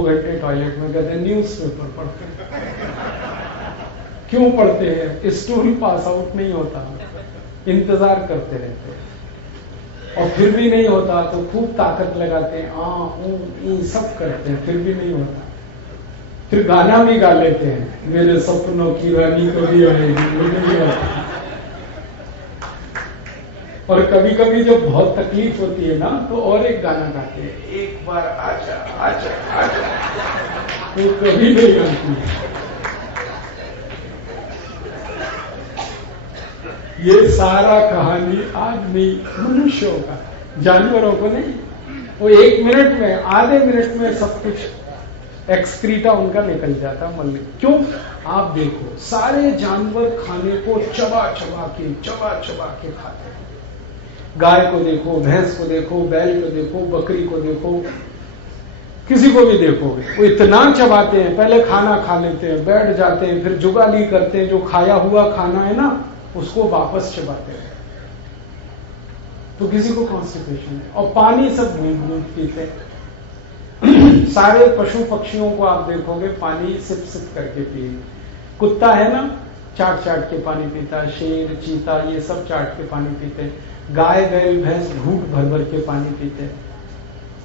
2 घंटे टॉयलेट में कहते हैं न्यूज़पेपर पढ़ते हैं। क्यों पढ़ते हैं? स्टूल पास आउट नहीं होता, इंतजार करते रहते हैं, और फिर भी नहीं होता तो खूब ताकत लगाते हैं, सब करते हैं, फिर भी नहीं होता। फिर गाना भी गा लेते हैं, मेरे सपनों की रानी कभी आएगी, वो नहीं होता। और कभी कभी जब बहुत तकलीफ होती है ना, तो और एक गाना गाते हैं, एक बार आजा आजा आजा, वो कभी नहीं आती। ये सारा कहानी आदमी मनुष्यों का, जानवरों को नहीं। वो 1 मिनट में, आधे मिनट में सब कुछ एक्सक्रीटा उनका निकल जाता मल। क्यों? आप देखो, सारे जानवर खाने को चबा चबा के खाते हैं। गाय को देखो, भैंस को देखो, बैल को देखो, बकरी को देखो, किसी को भी देखोगे, वो इतना चबाते हैं। पहले खाना खा लेते हैं, बैठ जाते हैं, फिर जुगाली करते हैं, जो खाया हुआ खाना है ना, उसको वापस चबाते हैं। तो किसी को कॉन्स्टिपेशन है। और पानी सब घूट पीते हैं। सारे पशु पक्षियों को आप देखोगे पानी सिप सिप करके पिए। कुत्ता है ना, चाट चाट के पानी पीता है। शेर, चीता, ये सब चाट के पानी पीते हैं। गाय, बैल, भैंस घूट भर भर के पानी पीते हैं।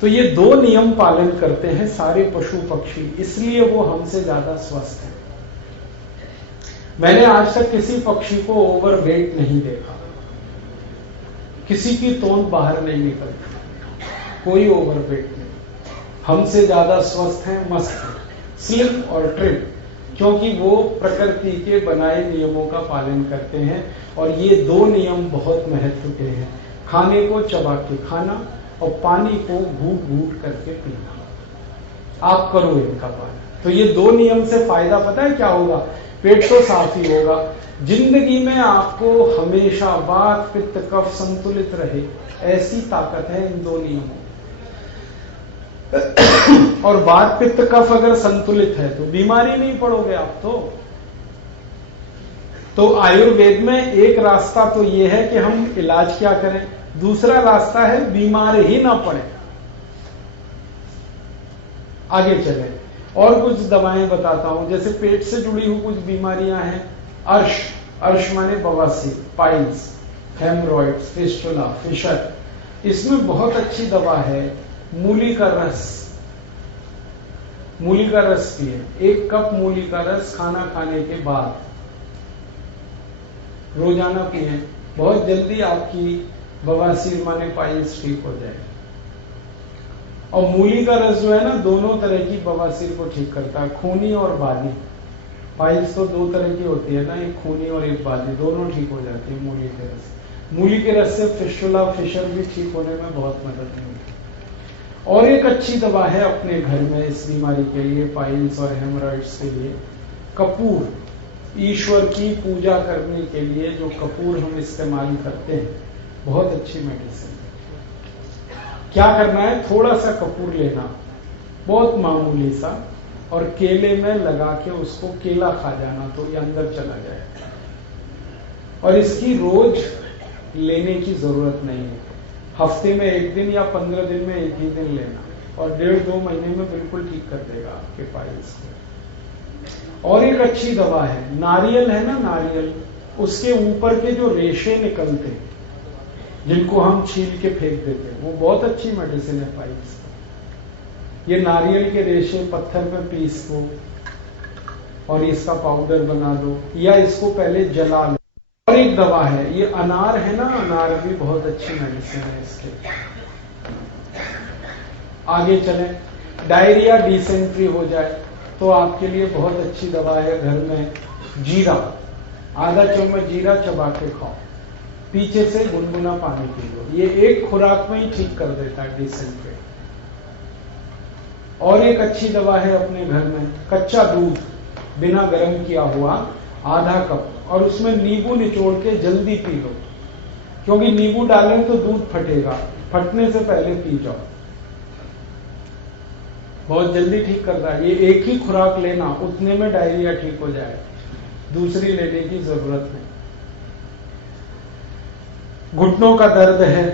तो ये 2 नियम पालन करते हैं सारे पशु पक्षी, इसलिए वो हमसे ज्यादा स्वस्थ हैं। मैंने आज तक किसी पक्षी को ओवरवेट नहीं देखा, किसी की तोंद बाहर नहीं निकलती, कोई ओवरवेट नहीं। हमसे ज्यादा स्वस्थ हैं, मस्त हैं, स्लिम और ट्रिम, क्योंकि वो प्रकृति के बनाए नियमों का पालन करते हैं। और ये 2 नियम बहुत महत्व के हैं, खाने को चबा के खाना और पानी को घूट घूट करके पीना। आप करो इनका पालन, तो ये 2 नियम से फायदा पता है क्या होगा? पेट तो साफ ही होगा, जिंदगी में आपको हमेशा वात पित्त कफ संतुलित रहे, ऐसी ताकत है इन 2 नियमों। और वात पित्त कफ अगर संतुलित है तो बीमारी नहीं पड़ोगे आप। तो आयुर्वेद में एक रास्ता तो ये है कि हम इलाज क्या करें, दूसरा रास्ता है बीमार ही ना पड़े। आगे चले और कुछ दवाएं बताता हूं, जैसे पेट से जुड़ी हुई कुछ बीमारियां हैं। अर्श, अर्श माने बवासीर, पाइल्स, हेमरॉइड्स, फिस्टुला, फिशर। इसमें बहुत अच्छी दवा है मूली का रस। मूली का रस पिए, 1 कप मूली का रस खाना खाने के बाद रोजाना पिए, बहुत जल्दी आपकी बवासीर माने पाइल्स ठीक हो जाएगी। और मूली का रस जो है ना, दोनों तरह की बवासीर को ठीक करता है, खूनी और बादी। पाइल्स तो 2 तरह की होती है ना, एक खूनी और एक बादी, दोनों ठीक हो जाती है मूली के रस। मूली के रस से फिस्टुला, फिशर भी ठीक होने में बहुत मदद मिलती है। और एक अच्छी दवा है अपने घर में इस बीमारी के लिए, पाइल्स और हेमरॉइड्स के लिए, कपूर। ईश्वर की पूजा करने के लिए जो कपूर हम इस्तेमाल करते हैं, बहुत अच्छी मेडिसिन है। क्या करना है, थोड़ा सा कपूर लेना, बहुत मामूली सा, और केले में लगा के उसको केला खा जाना, तो ये अंदर चला जाएगा। और इसकी रोज लेने की जरूरत नहीं है, हफ्ते में 1 दिन या 15 दिन में 1 ही दिन लेना, और 1.5-2 महीने में बिल्कुल ठीक कर देगा आपके पाइल्स को। और एक अच्छी दवा है, नारियल है ना, नारियल, उसके ऊपर के जो रेशे निकलते हैं, जिनको हम छील के फेंक देते हैं, वो बहुत अच्छी मेडिसिन है पाइल्स का। ये नारियल के रेशे पत्थर पे पीस दो और इसका पाउडर बना दो, या इसको पहले जला लो। और एक दवा है, ये अनार है ना, अनार भी बहुत अच्छी मेडिसिन है इसके। आगे चलें, डायरिया, डिसेंट्री हो जाए तो आपके लिए बहुत अच्छी दवा है घर में, जीरा। आधा चम्मच जीरा चबा के खाओ, पीछे से गुनगुना पानी पी लो, ये 1 खुराक में ही ठीक कर देता है डिसेंट्री। और एक अच्छी दवा है अपने घर में, कच्चा दूध बिना गर्म किया हुआ आधा कप, और उसमें नींबू निचोड़ के जल्दी पी लो, क्योंकि नींबू डालें तो दूध फटेगा, फटने से पहले पी जाओ, बहुत जल्दी ठीक करता है। ये 1 ही खुराक लेना, उतने में डायरिया ठीक हो जाए, दूसरी लेने की जरूरत नहीं। घुटनों का दर्द है,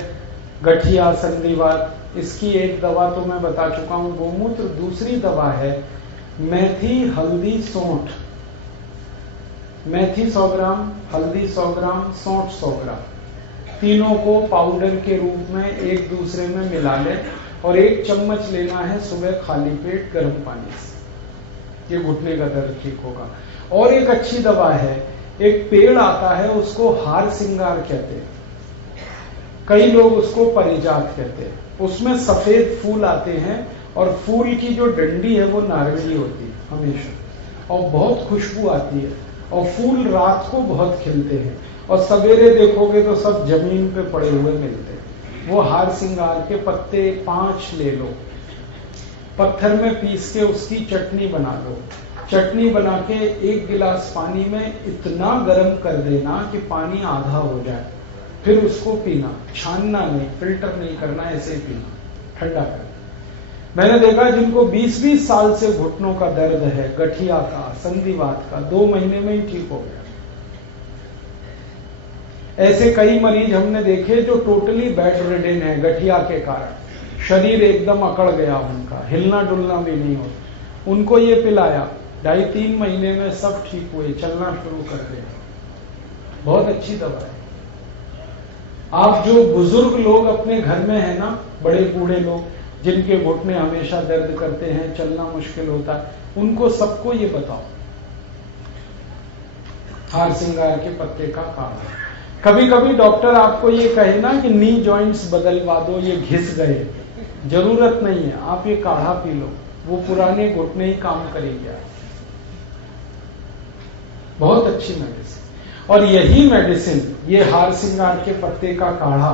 गठिया, संधिवात, इसकी एक दवा तो मैं बता चुका हूं, गोमूत्र। दूसरी दवा है मेथी, हल्दी, सौंठ। मेथी 100 ग्राम, हल्दी 100 ग्राम, सौंठ 100 ग्राम, तीनों को पाउडर के रूप में एक दूसरे में मिला ले और 1 चम्मच लेना है सुबह खाली पेट गर्म पानी से। ये घुटने का दर्द ठीक होगा। और एक अच्छी दवा है, एक पेड़ आता है, उसको हार सिंगार कहते हैं, कई लोग उसको परिजात कहते हैं। उसमें सफेद फूल आते हैं और फूल की जो डंडी है वो नारंगी होती है हमेशा, और बहुत खुशबू आती है, और फूल रात को बहुत खिलते हैं, और सवेरे देखोगे तो सब जमीन पे पड़े हुए मिलते हैं। वो हार सिंगार के पत्ते 5 ले लो, पत्थर में पीस के उसकी चटनी बना लो। चटनी बना के 1 गिलास पानी में इतना गर्म कर देना कि पानी आधा हो जाए, फिर उसको पीना, छानना नहीं, फिल्टर नहीं करना, ऐसे ही पीना, ठंडा कर। मैंने देखा जिनको 20-20 साल से घुटनों का दर्द है, गठिया का, संधिवात का, 2 महीने में ही ठीक हो गया। ऐसे कई मरीज हमने देखे जो टोटली बेड रिडन है गठिया के कारण, शरीर एकदम अकड़ गया उनका, हिलना डुलना भी नहीं होता। उनको ये पिलाया, 2.5-3 महीने में सब ठीक हुए, चलना शुरू कर दिया। बहुत अच्छी दवा है। आप जो बुजुर्ग लोग अपने घर में है ना, बड़े बूढ़े लोग जिनके घुटने हमेशा दर्द करते हैं, चलना मुश्किल होता है, उनको सबको ये बताओ, हार सिंगार के पत्ते का काढ़ा। कभी कभी डॉक्टर आपको ये कहे ना कि नी जॉइंट्स बदलवा दो, ये घिस गए, जरूरत नहीं है, आप ये काढ़ा पी लो, वो पुराने घुटने ही काम करेंगे। बहुत अच्छी मेडिसिन। और यही मेडिसिन, ये हार सिंगार के पत्ते का काढ़ा,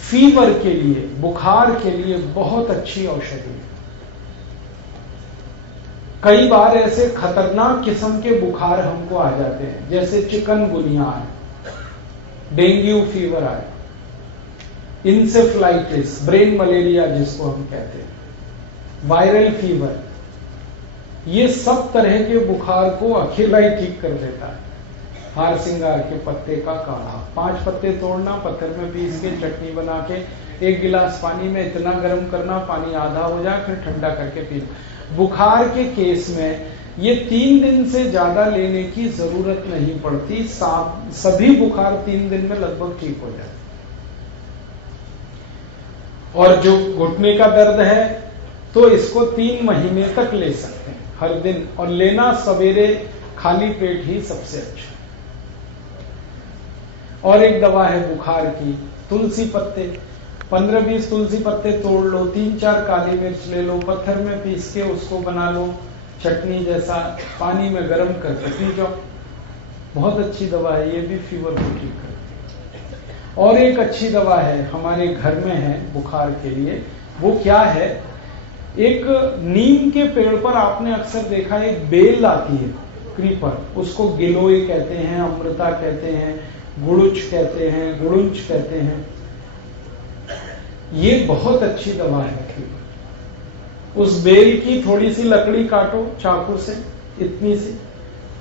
फीवर के लिए, बुखार के लिए बहुत अच्छी औषधि है। कई बार ऐसे खतरनाक किस्म के बुखार हमको आ जाते हैं, जैसे चिकनगुनिया है, डेंगू फीवर आए, इंसेफ्लाइटिस, ब्रेन मलेरिया जिसको हम कहते हैं, वायरल फीवर, ये सब तरह के बुखार को अकेला ही ठीक कर देता है हार सिंगार के पत्ते का काढ़ा। 5 पत्ते तोड़ना, पत्थर में पीस के चटनी बना के 1 गिलास पानी में इतना गर्म करना, पानी आधा हो जाए, फिर ठंडा करके पीना। बुखार के केस में ये 3 दिन से ज्यादा लेने की जरूरत नहीं पड़ती, सभी बुखार 3 दिन में लगभग ठीक हो जाए। और जो घुटने का दर्द है तो इसको 3 महीने तक ले सकते हैं हर दिन, और लेना सवेरे खाली पेट ही सबसे अच्छा। और एक दवा है बुखार की, तुलसी पत्ते, 15-20 तुलसी पत्ते तोड़ लो, 3-4 काली मिर्च ले लो, पत्थर में पीस के उसको बना लो चटनी जैसा, पानी में गर्म करके पी जाओ। बहुत अच्छी दवा है, ये भी फीवर को ठीक करती है। और एक अच्छी दवा है हमारे घर में है बुखार के लिए, वो क्या है, एक नीम के पेड़ पर आपने अक्सर देखा एक बेल आती है, क्रीपर, उसको गिलोय कहते हैं, अमृता कहते हैं, गुड़ुच कहते हैं, गुड़ुंच कहते हैं। ये बहुत अच्छी दवा है। उस बेल की थोड़ी सी लकड़ी काटो चाकू से, इतनी सी,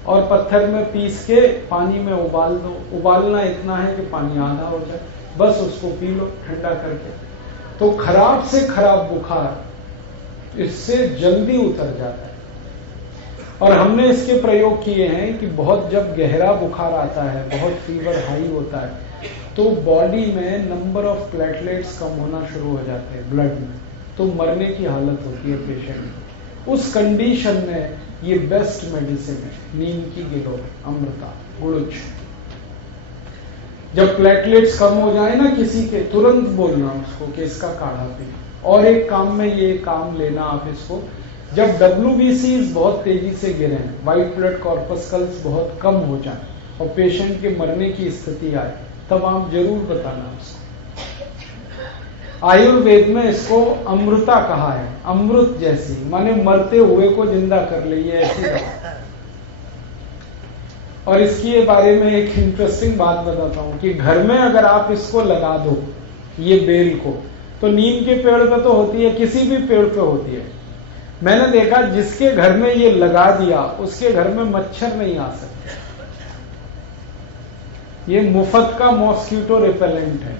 और पत्थर में पीस के पानी में उबाल दो। उबालना इतना है कि पानी आधा हो जाए, बस उसको पी लो ठंडा करके। तो खराब से खराब बुखार इससे जल्दी उतर जाता है। और हमने इसके प्रयोग किए हैं कि बहुत जब गहरा बुखार आता है, बहुत फीवर हाई होता है, तो बॉडी में नंबर ऑफ प्लेटलेट्स कम होना शुरू हो जाते हैं ब्लड में, तो मरने की हालत होती है पेशेंट। उस कंडीशन में ये बेस्ट मेडिसिन है, नीम की गिलोय, अमृता, गुड़ुच। जब प्लेटलेट्स कम हो जाए ना किसी के, तुरंत बोलना उसको कि इसका काढ़ा पी। और एक काम में ये काम लेना आप इसको, जब WBCs बहुत तेजी से गिरे, व्हाइट ब्लड कॉर्पस्कल्स बहुत कम हो जाए और पेशेंट के मरने की स्थिति आए, तब आप जरूर बताना उसको। आयुर्वेद में इसको अमृता कहा है, अमृत जैसी, माने मरते हुए को जिंदा कर ले, ये ऐसी दवा। और इसके बारे में एक इंटरेस्टिंग बात बताता हूं कि घर में अगर आप इसको लगा दो, ये बेल को, तो नीम के पेड़ पे तो होती है, किसी भी पेड़ पे होती है। मैंने देखा जिसके घर में ये लगा दिया उसके घर में मच्छर नहीं आ सकते। ये मुफ्त का मॉस्किटो रिपेलेंट है।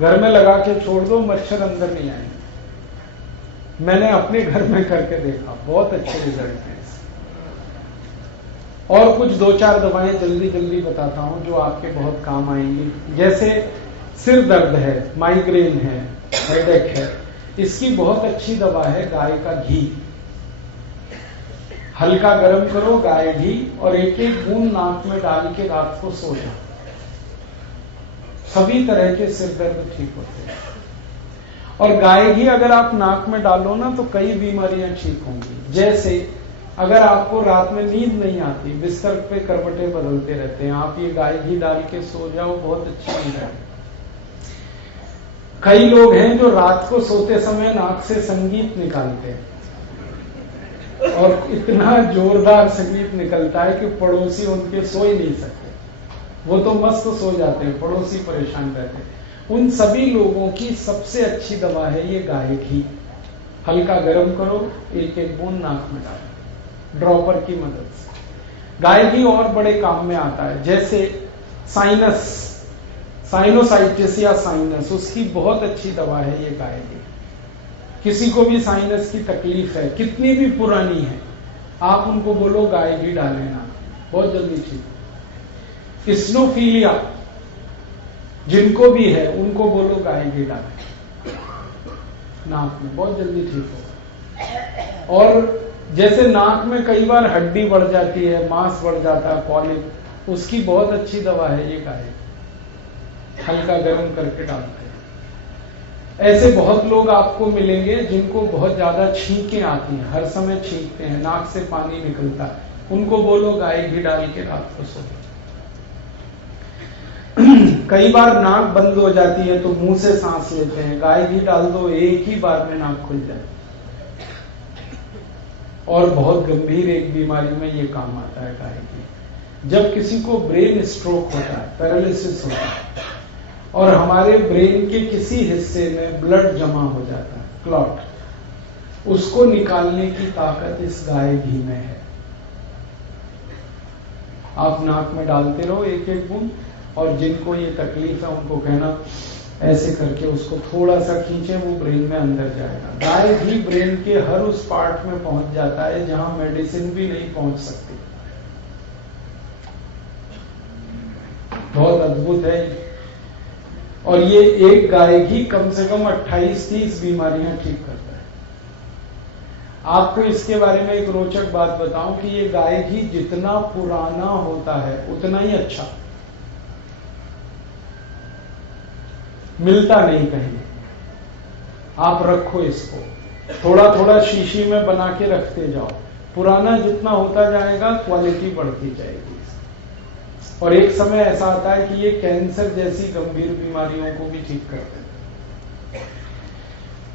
घर में लगा के छोड़ दो, मच्छर अंदर नहीं आएंगे। मैंने अपने घर में करके देखा, बहुत अच्छे रिजल्ट हैं। और कुछ 2-4 दवाएं जल्दी जल्दी बताता हूं जो आपके बहुत काम आएंगी। जैसे सिर दर्द है, माइग्रेन है, हेडेक है, इसकी बहुत अच्छी दवा है गाय का घी। हल्का गर्म करो गाय घी और एक एक बूंद नाक में डाल के रात को सो जाओ। सभी तरह के सिर दर्द ठीक होते हैं। और गाय घी अगर आप नाक में डालो ना तो कई बीमारियां ठीक होंगी। जैसे अगर आपको रात में नींद नहीं आती, बिस्तर पे करवटें बदलते रहते हैं, आप ये गाय घी डाल के सो जाओ, बहुत अच्छी नींद है। कई लोग हैं जो रात को सोते समय नाक से संगीत निकालते हैं और इतना जोरदार संगीत निकलता है कि पड़ोसी उनके सो ही नहीं सकते। वो तो मस्त सो जाते हैं, पड़ोसी परेशान रहते हैं। उन सभी लोगों की सबसे अच्छी दवा है ये गाय घी। हल्का गर्म करो, एक एक बूंद नाक में डालो ड्रॉपर की मदद से। गाय घी और बड़े काम में आता है, जैसे साइनोसाइटिस या साइनस, उसकी बहुत अच्छी दवा है ये गाय घी। किसी को भी साइनस की तकलीफ है, कितनी भी पुरानी है, आप उनको बोलो गाय घी डालें ना, बहुत जल्दी ठीक। स्नोफीलिया जिनको भी है उनको बोलो गाय घी डालें नाक में, बहुत जल्दी ठीक होगा। और जैसे नाक में कई बार हड्डी बढ़ जाती है, मांस बढ़ जाता है, पॉलिप, उसकी बहुत अच्छी दवा है ये गाय, हल्का गर्म करके डालते हैं। ऐसे बहुत लोग आपको मिलेंगे जिनको बहुत ज्यादा छींकें आती हैं, हर समय छींकते हैं, नाक से पानी निकलता है, उनको बोलो गाय घी डाल के रात को सो। कई बार नाक बंद हो जाती है तो मुंह से सांस लेते हैं, गाय घी डाल दो, एक ही बार में नाक खुल जाए। और बहुत गंभीर एक बीमारी में ये काम आता है गाय घी। जब किसी को ब्रेन स्ट्रोक होता है, पैरालिसिस होता है और हमारे ब्रेन के किसी हिस्से में ब्लड जमा हो जाता है, क्लॉट, उसको निकालने की ताकत इस गाय घी में है। आप नाक में डालते रहो एक एक बूंद, और जिनको ये तकलीफ है उनको कहना ऐसे करके उसको थोड़ा सा खींचे, वो ब्रेन में अंदर जाएगा। गाय घी ब्रेन के हर उस पार्ट में पहुंच जाता है जहां मेडिसिन भी नहीं पहुंच सकती। बहुत अद्भुत है। और ये एक गाय घी कम से कम 28-30 बीमारियां ठीक करता है। आपको इसके बारे में एक रोचक बात बताऊं कि ये गाय घी जितना पुराना होता है उतना ही अच्छा, मिलता नहीं कहीं। आप रखो इसको, थोड़ा थोड़ा शीशी में बना के रखते जाओ, पुराना जितना होता जाएगा क्वालिटी बढ़ती जाएगी। और एक समय ऐसा आता है कि ये कैंसर जैसी गंभीर बीमारियों को भी ठीक करते हैं।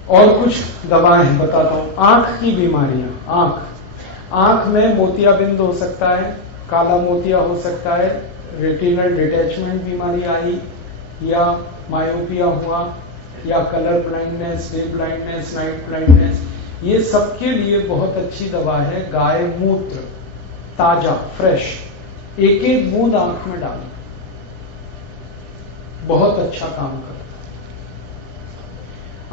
और कुछ दवाएं बताता हूं। आंख की बीमारियां, आंख में मोतियाबिंद हो सकता है, काला मोतिया हो सकता है, रेटिनल डिटैचमेंट बीमारी आई, या मायोपिया हुआ, या colour blindness, day blindness, night blindness, ये सबके लिए बहुत अच्छी दवा है गाय मूत्र, ताजा फ्रेश, एक एक बूंद आंख में डालो, बहुत अच्छा काम करता है।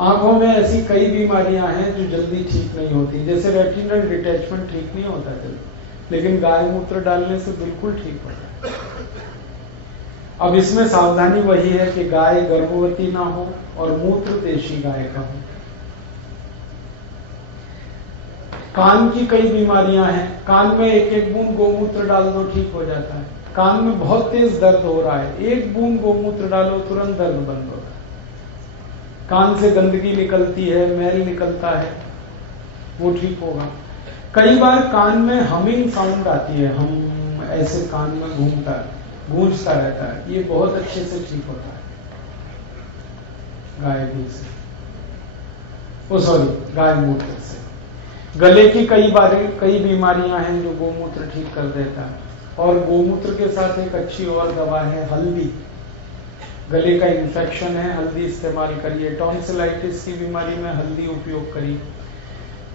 आंखों में ऐसी कई बीमारियां हैं जो जल्दी ठीक नहीं होती, जैसे रेटिनल डिटैचमेंट ठीक नहीं होता जल्दी, लेकिन गाय मूत्र डालने से बिल्कुल ठीक होता है। अब इसमें सावधानी वही है कि गाय गर्भवती ना हो और मूत्र देशी गाय का हो। कान की कई बीमारियां हैं, कान में एक एक बूंद गोमूत्र डाल दो, ठीक हो जाता है। कान में बहुत तेज दर्द हो रहा है, एक बूंद गोमूत्र डालो, तुरंत दर्द बंद होता है। कान से गंदगी निकलती है, मैल निकलता है, वो ठीक होगा। कई बार कान में हमिंग साउंड आती है, हम ऐसे कान में घूमता है, गूंजता रहता है, ये बहुत अच्छे से ठीक होता है गाय घी से, गाय मूत्र से। गले की कई बीमारियां हैं जो गोमूत्र ठीक कर देता है। और गोमूत्र के साथ एक अच्छी और दवा है हल्दी। गले का इन्फेक्शन है, हल्दी इस्तेमाल करिए। टॉन्सिलाइटिस की बीमारी में हल्दी उपयोग करिए।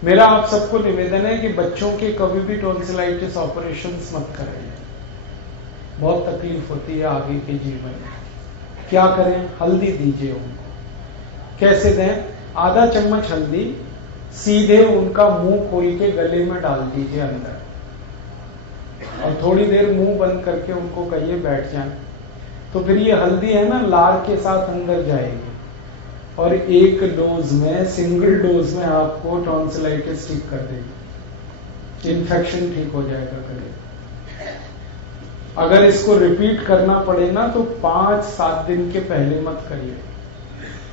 मेरा आप सबको निवेदन है कि बच्चों के कभी भी टॉन्सिलाइटिस ऑपरेशंस मत कराइए, बहुत तकलीफ होती है आगे के जीवन में। क्या करें? हल्दी दीजिए उनको, कैसे दें? आधा चम्मच हल्दी सीधे उनका मुंह खोल के गले में डाल दीजिए अंदर, और थोड़ी देर मुंह बंद करके उनको कहिए बैठ जाए। तो फिर ये हल्दी है ना, लार के साथ अंदर जाएगी और एक डोज में, सिंगल डोज में आपको टॉन्सिलाइटिस ठीक कर देगी, इन्फेक्शन ठीक हो जाएगा गले। अगर इसको रिपीट करना पड़े ना तो 5-7 दिन के पहले मत करिए।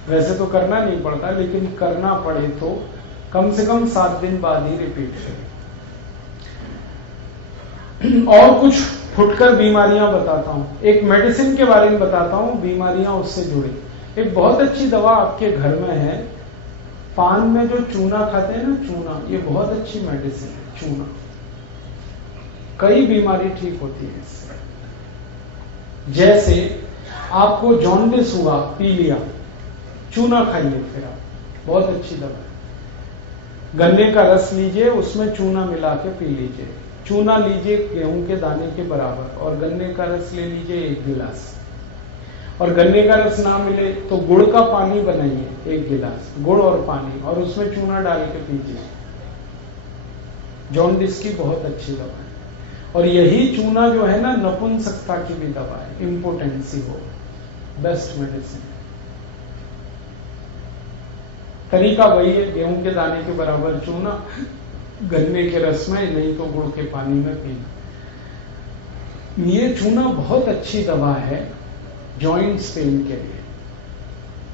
वैसे तो करना नहीं पड़ता, लेकिन करना पड़े तो कम से कम 7 दिन बाद ही रिपीट करिए। और कुछ फुटकर बीमारियां बताता हूं, एक मेडिसिन के बारे में बताता हूं, बीमारियां उससे जुड़ी। एक बहुत अच्छी दवा आपके घर में है, पान में जो चूना खाते हैं ना, चूना, ये बहुत अच्छी मेडिसिन है चूना। कई बीमारी ठीक होती है इससे। जैसे आपको जॉन्डिस हुआ, पी लिया, चूना खाइए फिर आप, बहुत अच्छी दवा है। गन्ने का रस लीजिए, उसमें चूना मिला के पी लीजिए। चूना लीजिए गेहूं के दाने के बराबर, और गन्ने का रस ले लीजिए 1 गिलास। और गन्ने का रस ना मिले तो गुड़ का पानी बनाइए 1 गिलास, गुड़ और पानी, और उसमें चूना डाल के पीजिए। जॉन्डिस की बहुत अच्छी दवा है। और यही चूना जो है ना, नपुंसकता की भी दवा है, इम्पोटेंसी हो, बेस्ट मेडिसिन है। तरीका वही है, गेहूं के दाने के बराबर चूना, गन्ने के रस में, नहीं तो गुड़ के पानी में पीना। ये चूना बहुत अच्छी दवा है जॉइंट्स पेन के लिए।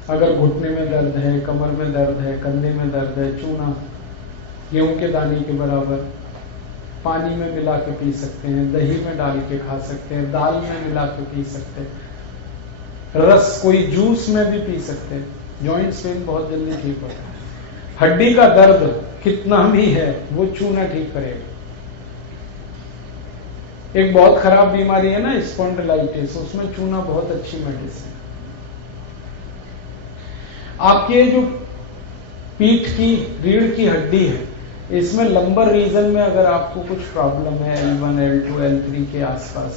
अगर घुटने में दर्द है, कमर में दर्द है, कंधे में दर्द है, चूना गेहूं के दाने के बराबर पानी में मिला के पी सकते हैं, दही में डाल के खा सकते हैं, दाल में मिला के पी सकते हैं, रस कोई जूस में भी पी सकते हैं। जॉइंट्स पेन बहुत जल्दी ठीक होता है। हड्डी का दर्द कितना भी है, वो चूना ठीक करेगा। एक बहुत खराब बीमारी है ना, स्पॉन्डिलाइटिस, उसमें चूना बहुत अच्छी मेडिसिन है। आपके जो पीठ की, रीढ़ की हड्डी है, इसमें लंबर रीजन में अगर आपको कुछ प्रॉब्लम है, L1, L2, L3 के आसपास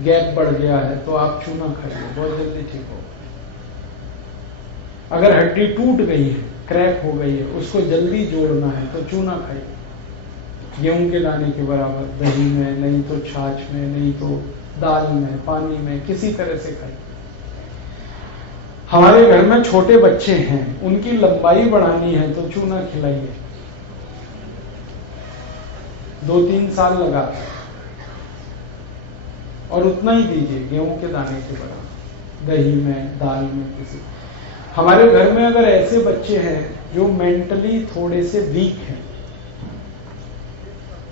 गैप बढ़ गया है, तो आप चूना खाइए, बहुत जल्दी ठीक होगा। अगर हड्डी टूट गई है, क्रैक हो गई है, उसको जल्दी जोड़ना है तो चूना खाइए, गेहूं के दाने के बराबर, दही में, नहीं तो छाछ में, नहीं तो दाल में, पानी में, किसी तरह से खाइए। हमारे घर में छोटे बच्चे हैं, उनकी लंबाई बढ़ानी है तो चूना खिलाइए, 2-3 साल लगातार, और उतना ही दीजिए गेहूं के दाने के बराबर, दही में, दाल में, किसी। हमारे घर में अगर ऐसे बच्चे हैं जो मेंटली थोड़े से वीक हैं,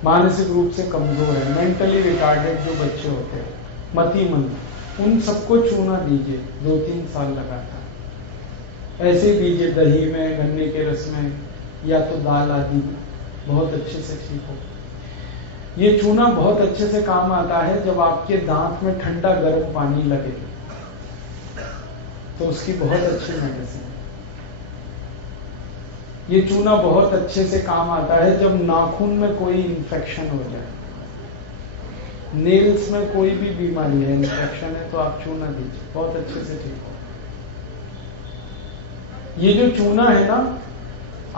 मानसिक रूप से कमजोर है, मेंटली रिटार्डेड जो बच्चे होते हैं, मतिमंद, उन सबको चूना दीजिए 2-3 साल लगातार। ऐसे दीजिए दही में, गन्ने के रस में, या तो दाल आदि में, बहुत अच्छे से ठीक हो। ये चूना बहुत अच्छे से काम आता है जब आपके दांत में ठंडा गर्म पानी लगे, तो उसकी बहुत अच्छी मेडिसिन है। ये चूना बहुत अच्छे से काम आता है जब नाखून में कोई इन्फेक्शन हो जाए, नेल्स में कोई भी बीमारी है, इन्फेक्शन है, तो आप चूना दीजिए, बहुत अच्छे से ठीक हो। ये जो चूना है ना,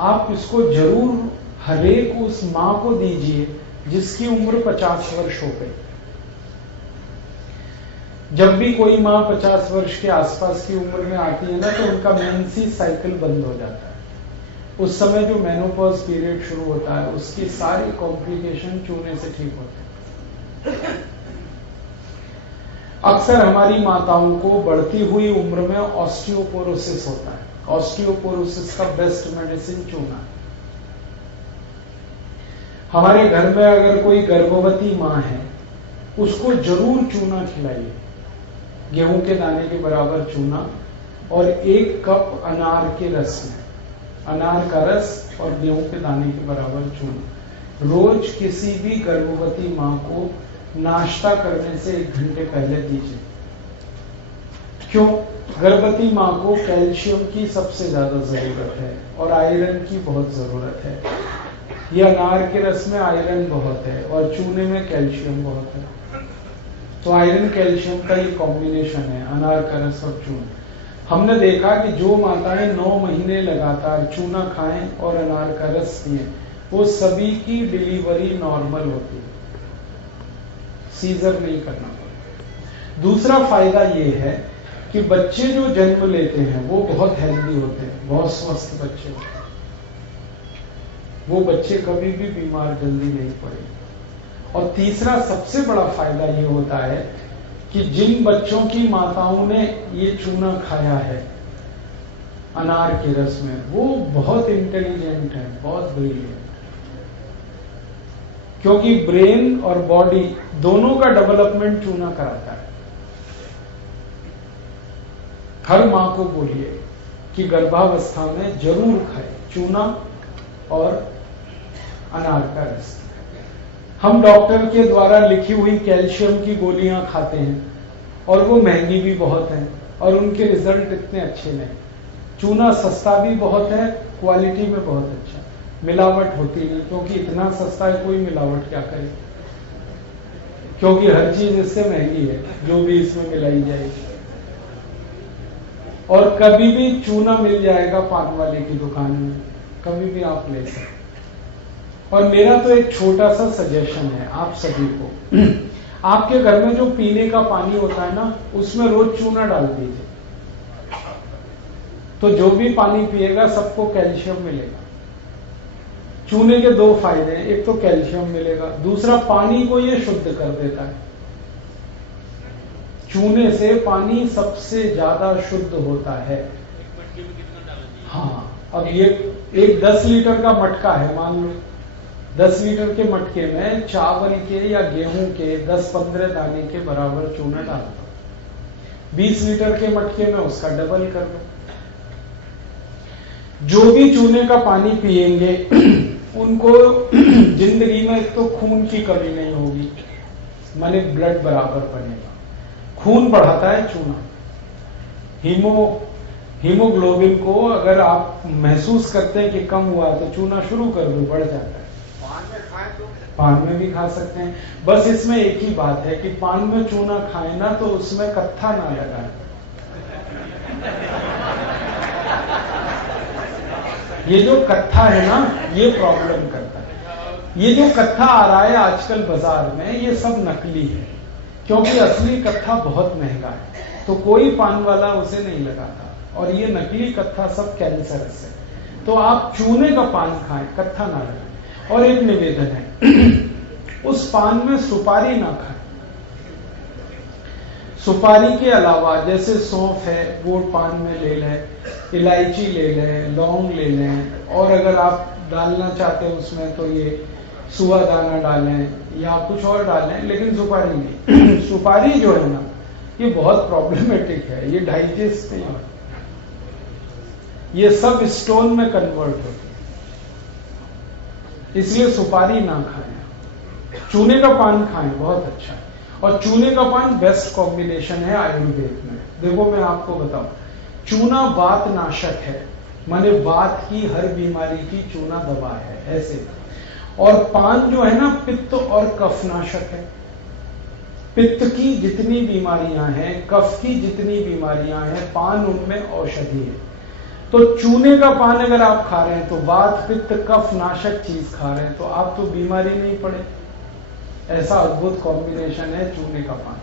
आप इसको जरूर हरेक उस मां को दीजिए जिसकी उम्र 50 वर्ष हो गई। जब भी कोई मां 50 वर्ष के आसपास की उम्र में आती है ना, तो उनका मेंसेस साइकिल बंद हो जाता है। उस समय जो मेनोपॉज पीरियड शुरू होता है, उसकी सारी कॉम्प्लिकेशन चूने से ठीक होते हैं। अक्सर हमारी माताओं को बढ़ती हुई उम्र में ऑस्टियोपोरोसिस होता है। ऑस्टियोपोरोसिस का बेस्ट मेडिसिन चूना है। हमारे घर में अगर कोई गर्भवती मां है, उसको जरूर चूना खिलाइए, गेहूं के दाने के बराबर चूना, और 1 कप अनार के रस में, अनार का रस और गेहूं के दाने के बराबर चूना रोज किसी भी गर्भवती मां को नाश्ता करने से 1 घंटे पहले दीजिए। क्यों? गर्भवती मां को कैल्शियम की सबसे ज्यादा जरूरत है और आयरन की बहुत जरूरत है। ये अनार के रस में आयरन बहुत है और चूने में कैल्शियम बहुत है, तो आयरन कैल्शियम का ये कॉम्बिनेशन है, अनार का रस और चूना। हमने देखा कि जो माताएं 9 महीने लगातार चूना खाएं और अनार का रस पिएं, वो सभी की डिलीवरी नॉर्मल होती है, सीजर नहीं करना पड़ता। दूसरा फायदा ये है कि बच्चे जो जन्म लेते हैं वो बहुत हेल्दी होते हैं, बहुत स्वस्थ बच्चे होते हैं, वो बच्चे कभी भी बीमार जल्दी नहीं पड़ेंगे। और तीसरा सबसे बड़ा फायदा ये होता है कि जिन बच्चों की माताओं ने ये चूना खाया है अनार के रस में, वो बहुत इंटेलिजेंट है, बहुत ब्रिलियंट, क्योंकि ब्रेन और बॉडी दोनों का डेवलपमेंट चूना कराता है। हर मां को बोलिए कि गर्भावस्था में जरूर खाए चूना और अनार का रस। हम डॉक्टर के द्वारा लिखी हुई कैल्शियम की गोलियां खाते हैं और वो महंगी भी बहुत हैं और उनके रिजल्ट इतने अच्छे नहीं। चूना सस्ता भी बहुत है, क्वालिटी में बहुत अच्छा, मिलावट होती नहीं, क्योंकि इतना सस्ता है, कोई मिलावट क्या करे, क्योंकि हर चीज इससे महंगी है जो भी इसमें मिलाई जाएगी। और कभी भी चूना मिल जाएगा पान वाले की दुकान में, कभी भी आप ले सकते। और मेरा तो एक छोटा सा सजेशन है आप सभी को, आपके घर में जो पीने का पानी होता है ना, उसमें रोज चूना डाल दीजिए, तो जो भी पानी पिएगा सबको कैल्शियम मिलेगा। चूने के 2 फायदे हैं, एक तो कैल्शियम मिलेगा, दूसरा पानी को ये शुद्ध कर देता है। चूने से पानी सबसे ज्यादा शुद्ध होता है। हाँ, अब ये एक 10 लीटर का मटका है, मान लो 10 लीटर के मटके में चावल के या गेहूं के 10-15 दाने के बराबर चूना डाल दो। 20 लीटर के मटके में उसका डबल कर दो। जो भी चूने का पानी पिएंगे उनको जिंदगी में एक तो खून की कमी नहीं होगी, माने ब्लड बराबर बनेगा। खून बढ़ाता है चूना। हीमोग्लोबिन को अगर आप महसूस करते हैं कि कम हुआ तो चूना शुरू कर दो, बढ़ जाता है। पान में भी खा सकते हैं, बस इसमें एक ही बात है कि पान में चूना खाए ना तो उसमें कत्था ना लगाए। ये जो कत्था है ना, ये प्रॉब्लम करता है। ये जो कत्था आ रहा है आजकल बाजार में, ये सब नकली है, क्योंकि असली कत्था बहुत महंगा है, तो कोई पान वाला उसे नहीं लगाता, और ये नकली कत्था सब कैंसरस है। तो आप चूने का पान खाएं, कत्था ना लगाएं। और एक निवेदन है, उस पान में सुपारी ना खाएं। सुपारी के अलावा जैसे सौंफ है वो पान में ले लें, इलायची ले लें, लौंग ले लें, और अगर आप डालना चाहते हैं उसमें तो ये सुआ दाना डालें या कुछ और डालें, लेकिन सुपारी नहीं। सुपारी जो है ना, ये बहुत प्रॉब्लमेटिक है, ये डाइजेस्ट नहीं होता, ये सब स्टोन में कन्वर्ट होती है, इसलिए सुपारी ना खाएं। चूने का पान खाएं, बहुत अच्छा है। और चूने का पान बेस्ट कॉम्बिनेशन है आयुर्वेद में। देखो मैं आपको बताऊं, चूना वात नाशक है, माने वात की हर बीमारी की चूना दवा है ऐसे। और पान जो है ना, पित्त और कफ नाशक है। पित्त की जितनी बीमारियां हैं, कफ की जितनी बीमारियां हैं, पान उनमें औषधि है। तो चूने का पान अगर आप खा रहे हैं तो वात पित्त कफ नाशक चीज खा रहे हैं, तो आप तो बीमारी नहीं पड़े। ऐसा अद्भुत कॉम्बिनेशन है चूने का पान।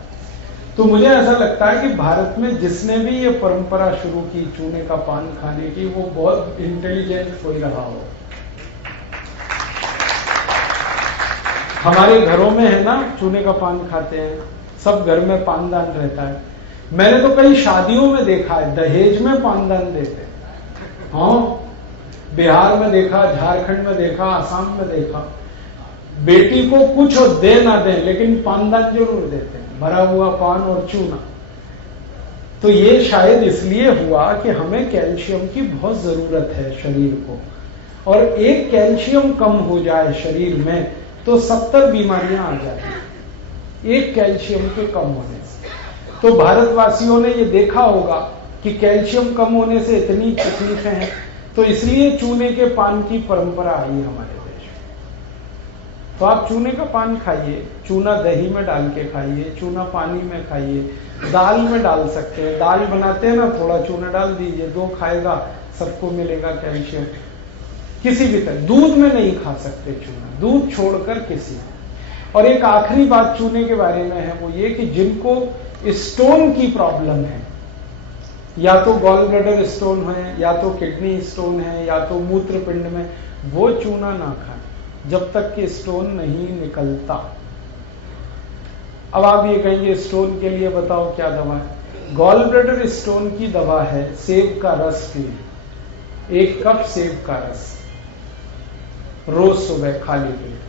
तो मुझे ऐसा लगता है कि भारत में जिसने भी ये परंपरा शुरू की चूने का पान खाने की, वो बहुत इंटेलिजेंट कोई रहा हो। हमारे घरों में है ना, चूने का पान खाते हैं, सब घर में पानदान रहता है। मैंने तो कई शादियों में देखा है दहेज में पानदान देते हैं। हाँ, बिहार में देखा, झारखंड में देखा, आसाम में देखा। बेटी को कुछ दे ना दे, लेकिन पानदान जरूर देते हैं, भरा हुआ पान और चूना। तो ये शायद इसलिए हुआ कि हमें कैल्शियम की बहुत जरूरत है शरीर को, और एक कैल्शियम कम हो जाए शरीर में तो 70 बीमारियां आ जाती, एक कैल्शियम के कम होने से। तो भारतवासियों ने ये देखा होगा कि कैल्शियम कम होने से इतनी तकलीफें हैं, तो इसलिए चूने के पान की परंपरा आई हमारे देश में। तो आप चूने का पान खाइए, चूना दही में डाल के खाइए, चूना पानी में खाइए, दाल में डाल सकते हैं, दाल बनाते हैं ना, थोड़ा चूना डाल दीजिए, 2 खाएगा, सबको मिलेगा कैल्शियम। किसी भी तरह दूध में नहीं खा सकते चूना, दूध छोड़कर किसी। और एक आखिरी बात चूने के बारे में है, वो ये कि जिनको स्टोन की प्रॉब्लम है, या तो गॉल ब्लैडर स्टोन है, या तो किडनी स्टोन है, या तो मूत्रपिंड में, वो चूना ना खाएं जब तक कि स्टोन नहीं निकलता। अब आप ये कहेंगे स्टोन के लिए बताओ क्या दवा है। गॉल ब्लैडर स्टोन की दवा है सेब का रस पीएं, 1 कप सेब का रस रोज सुबह खाली पेट,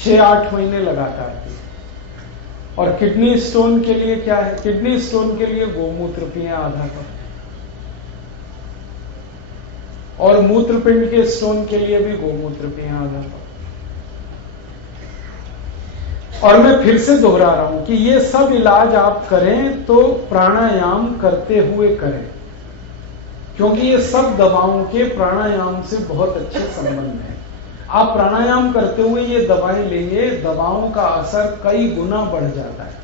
6-8 महीने लगातार पिए। और किडनी स्टोन के लिए क्या है, किडनी स्टोन के लिए गोमूत्र पिए आधा कप, और मूत्रपिंड के स्टोन के लिए भी गोमूत्र पिए आधा कप। और मैं फिर से दोहरा रहा हूं कि ये सब इलाज आप करें तो प्राणायाम करते हुए करें, क्योंकि ये सब दवाओं के प्राणायाम से बहुत अच्छे संबंध हैं। आप प्राणायाम करते हुए ये दवाएं लेंगे, दवाओं का असर कई गुना बढ़ जाता है।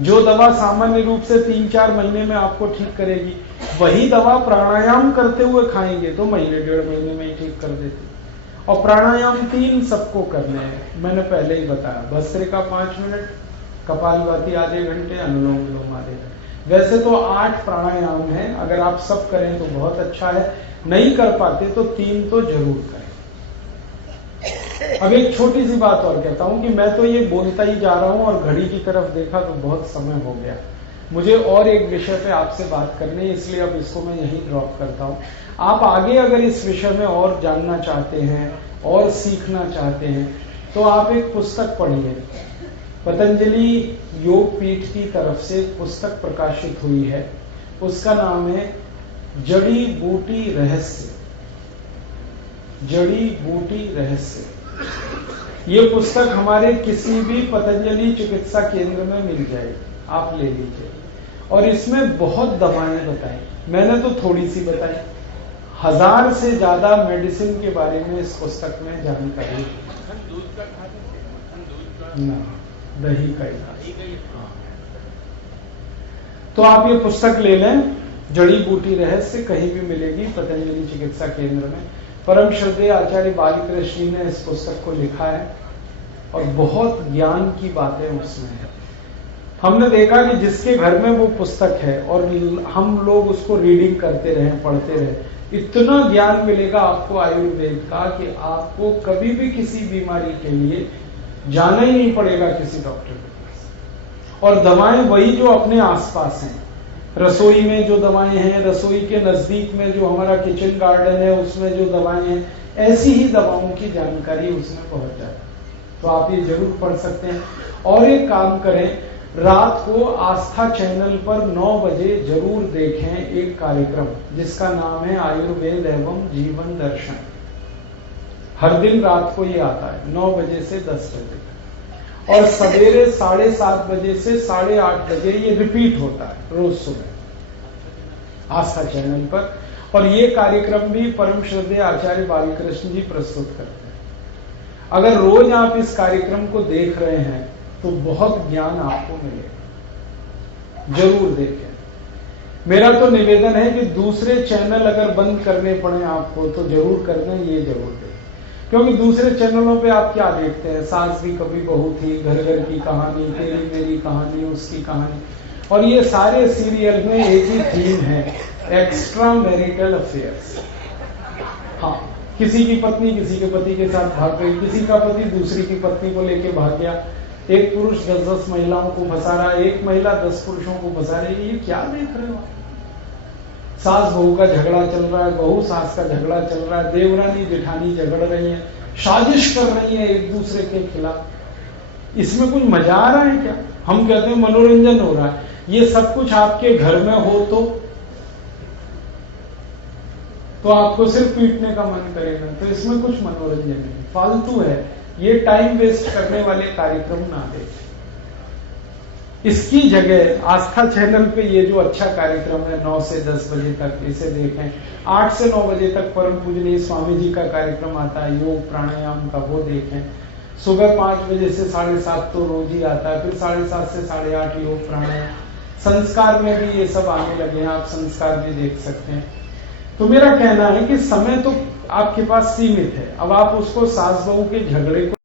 जो दवा सामान्य रूप से 3-4 महीने में आपको ठीक करेगी, वही दवा प्राणायाम करते हुए खाएंगे तो महीने 1.5 महीने में ही ठीक कर देती। और प्राणायाम 3 सबको करने हैं, मैंने पहले ही बताया, भस्त्रिका 5 मिनट, कपालभाति आधे घंटे, अनुलोम विलोम आधे घंटे। वैसे तो 8 प्राणायाम हैं, अगर आप सब करें तो बहुत अच्छा है, नहीं कर पाते तो 3 तो जरूर करें। अब एक छोटी सी बात और कहता हूं कि मैं तो ये बोलता ही जा रहा हूं और घड़ी की तरफ देखा तो बहुत समय हो गया, मुझे और एक विषय पे आपसे बात करनी है, इसलिए अब इसको मैं यहीं ड्रॉप करता हूं। आप आगे अगर इस विषय में और जानना चाहते हैं और सीखना चाहते हैं तो आप एक पुस्तक पढ़िए। पतंजलि योग पीठ की तरफ से पुस्तक प्रकाशित हुई है, उसका नाम है जड़ी बूटी रहस्य। जड़ी बूटी रहस्य, ये पुस्तक हमारे किसी भी पतंजलि चिकित्सा केंद्र में मिल जाएगी, आप ले लीजिए। और इसमें बहुत दवाएं बताई, मैंने तो थोड़ी सी बताई, 1000 से ज्यादा मेडिसिन के बारे में इस पुस्तक में जानकारी। दही का तो आप ये पुस्तक ले लें, जड़ी बूटी रहस्य, कहीं भी मिलेगी पतंजलि चिकित्सा केंद्र में। परम श्रद्धेय आचार्य बालकृष्ण जी ने इस पुस्तक को लिखा है और बहुत ज्ञान की बातें उसमें है। हमने देखा कि जिसके घर में वो पुस्तक है और हम लोग उसको रीडिंग करते रहे, पढ़ते रहे, इतना ज्ञान मिलेगा आपको आयुर्वेद का कि आपको कभी भी किसी बीमारी के लिए जाना ही नहीं पड़ेगा किसी डॉक्टर के पास। और दवाएं वही जो अपने आसपास हैं, रसोई में जो दवाएं हैं, रसोई के नजदीक में जो हमारा किचन गार्डन है उसमें जो दवाएं हैं, ऐसी ही दवाओं की जानकारी उसमें पहुंच जाती है। तो आप ये जरूर पढ़ सकते हैं। और एक काम करें, रात को आस्था चैनल पर 9 बजे जरूर देखें एक कार्यक्रम जिसका नाम है आयुर्वेद एवं जीवन दर्शन। हर दिन रात को ये आता है 9 बजे से 10 बजे, और सवेरे 7:30 बजे से 8:30 बजे ये रिपीट होता है रोज सुबह आस्था चैनल पर। और ये कार्यक्रम भी परम श्रद्धेय आचार्य बालकृष्ण जी प्रस्तुत करते हैं। अगर रोज आप इस कार्यक्रम को देख रहे हैं तो बहुत ज्ञान आपको मिलेगा, जरूर देखें। मेरा तो निवेदन है कि दूसरे चैनल अगर बंद करने पड़े आपको तो जरूर करना, ये जरूर देखें। क्योंकि दूसरे चैनलों पे आप क्या देखते हैं, सास भी कभी बहू थी, घर घर की कहानी, तेरी मेरी कहानी, उसकी कहानी, और ये सारे सीरियल में एक ही थीम है, एक्स्ट्रा मैरिटल अफेयर्स। हाँ, किसी की पत्नी किसी के पति के साथ भाग गई, किसी का पति दूसरी की पत्नी को लेके भाग गया, एक पुरुष 10-10 महिलाओं को फंसा रहा है, एक महिला 10 पुरुषों को फंसा रही है। ये क्या देख रहे हो? सास बहू का झगड़ा चल रहा है, बहू सास का झगड़ा चल रहा है, देवरानी जेठानी झगड़ रही है, साजिश कर रही है एक दूसरे के खिलाफ। इसमें कुछ मजा आ रहा है क्या? हम कहते हैं मनोरंजन हो रहा है। ये सब कुछ आपके घर में हो तो आपको सिर्फ पीटने का मन करेगा, तो इसमें कुछ मनोरंजन नहीं, फालतू है। ये टाइम वेस्ट करने वाले कार्यक्रम ना देखें। इसकी जगह आस्था चैनल पे ये जो अच्छा कार्यक्रम है 9 से 10 बजे तक, इसे देखें। 8 से 9 बजे तक परम पूजनीय स्वामी जी का कार्यक्रम आता है योग प्राणायाम का, वो देखें। सुबह 5 बजे से 7:30 तो रोज ही आता है, फिर 7:30 से 8:30 योग प्राणायाम। संस्कार में भी ये सब आने लगे हैं, आप संस्कार भी देख सकते हैं। तो मेरा कहना है कि समय तो आपके पास सीमित है। अब आप उसको सास बहू के झगड़े को